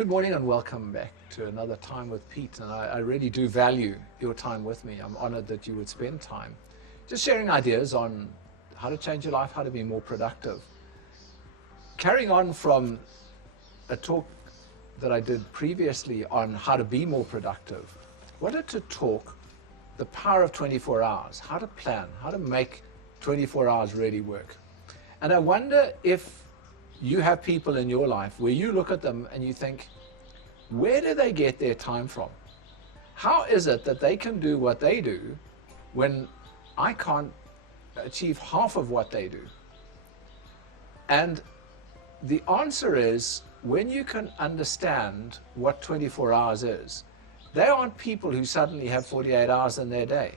Good morning and welcome back to another Time with Pete. And I really do value your time with me. I'm honored that you would spend time just sharing ideas on how to change your life, how to be more productive. Carrying on from a talk that I did previously on how to be more productive, I wanted to talk the power of 24 hours, how to plan, how to make 24 hours really work. And I wonder if you have people in your life where you look at them and you think, where do they get their time from? How is it that they can do what they do when I can't achieve half of what they do? And the answer is, when you can understand what 24 hours is, they aren't people who suddenly have 48 hours in their day.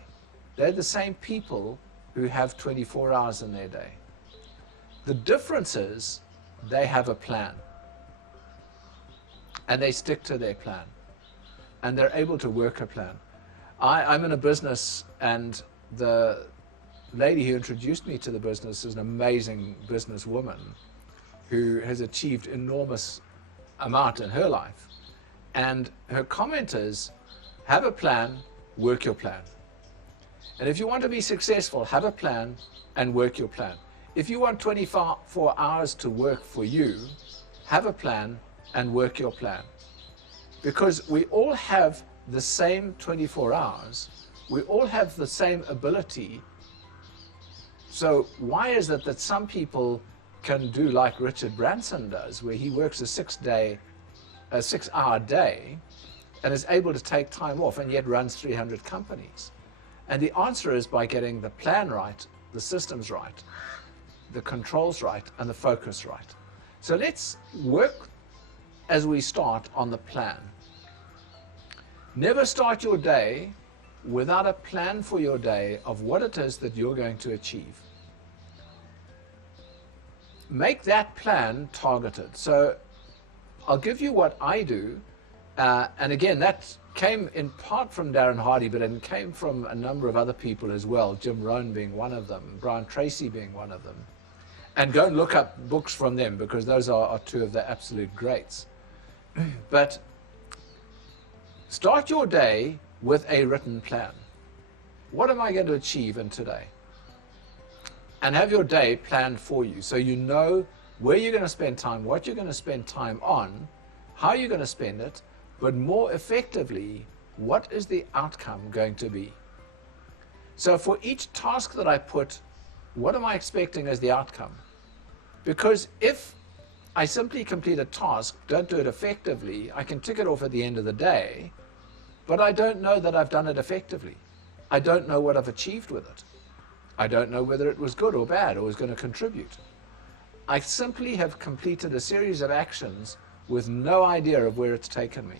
They're the same people who have 24 hours in their day. The difference is they have a plan, and they stick to their plan, and they're able to work a plan. I'm in a business, and the lady who introduced me to the business is an amazing businesswoman who has achieved enormous amount in her life. And her comment is, have a plan, work your plan. And if you want to be successful, have a plan and work your plan. If you want 24 hours to work for you, have a plan and work your plan. Because we all have the same 24 hours. We all have the same ability. So why is it that some people can do like Richard Branson does, where he works a 6-hour day and is able to take time off and yet runs 300 companies? And the answer is by getting the plan right, the systems right, the controls right, and the focus right. So let's work as we start on the plan. Never start your day without a plan for your day of what it is that you're going to achieve. Make that plan targeted. So I'll give you what I do, and again, that came in part from Darren Hardy, but it came from a number of other people as well, Jim Rohn being one of them, Brian Tracy being one of them. And go and look up books from them, because those are two of the absolute greats. But start your day with a written plan. What am I going to achieve in today? And have your day planned for you, so you know where you're going to spend time, what you're going to spend time on, how you're going to spend it, but more effectively, what is the outcome going to be? So for each task that I put, what am I expecting as the outcome? Because if I simply complete a task, don't do it effectively, I can tick it off at the end of the day, but I don't know that I've done it effectively. I don't know what I've achieved with it. I don't know whether it was good or bad or was going to contribute. I simply have completed a series of actions with no idea of where it's taken me.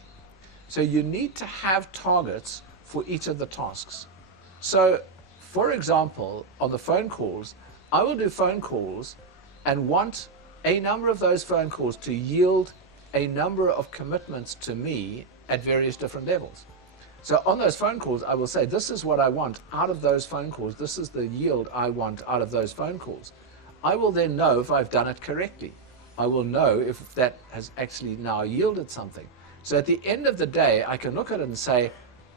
So you need to have targets for each of the tasks. So, for example, on the phone calls, I will do phone calls and want a number of those phone calls to yield a number of commitments to me at various different levels. So on those phone calls, I will say, this is what I want out of those phone calls. This is the yield I want out of those phone calls. I will then know if I've done it correctly. I will know if that has actually now yielded something. So at the end of the day, I can look at it and say,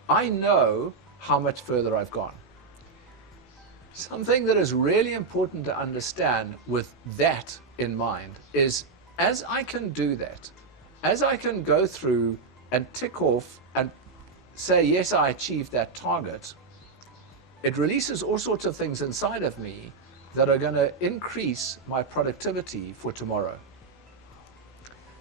I know how much further I've gone. Something that is really important to understand with that in mind is, as I can do that, as I can go through and tick off and say, yes, I achieved that target, it releases all sorts of things inside of me that are going to increase my productivity for tomorrow.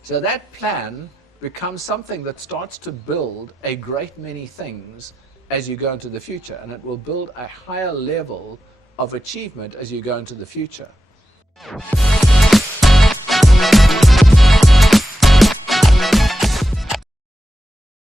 So that plan becomes something that starts to build a great many things as you go into the future, and it will build a higher level of achievement as you go into the future.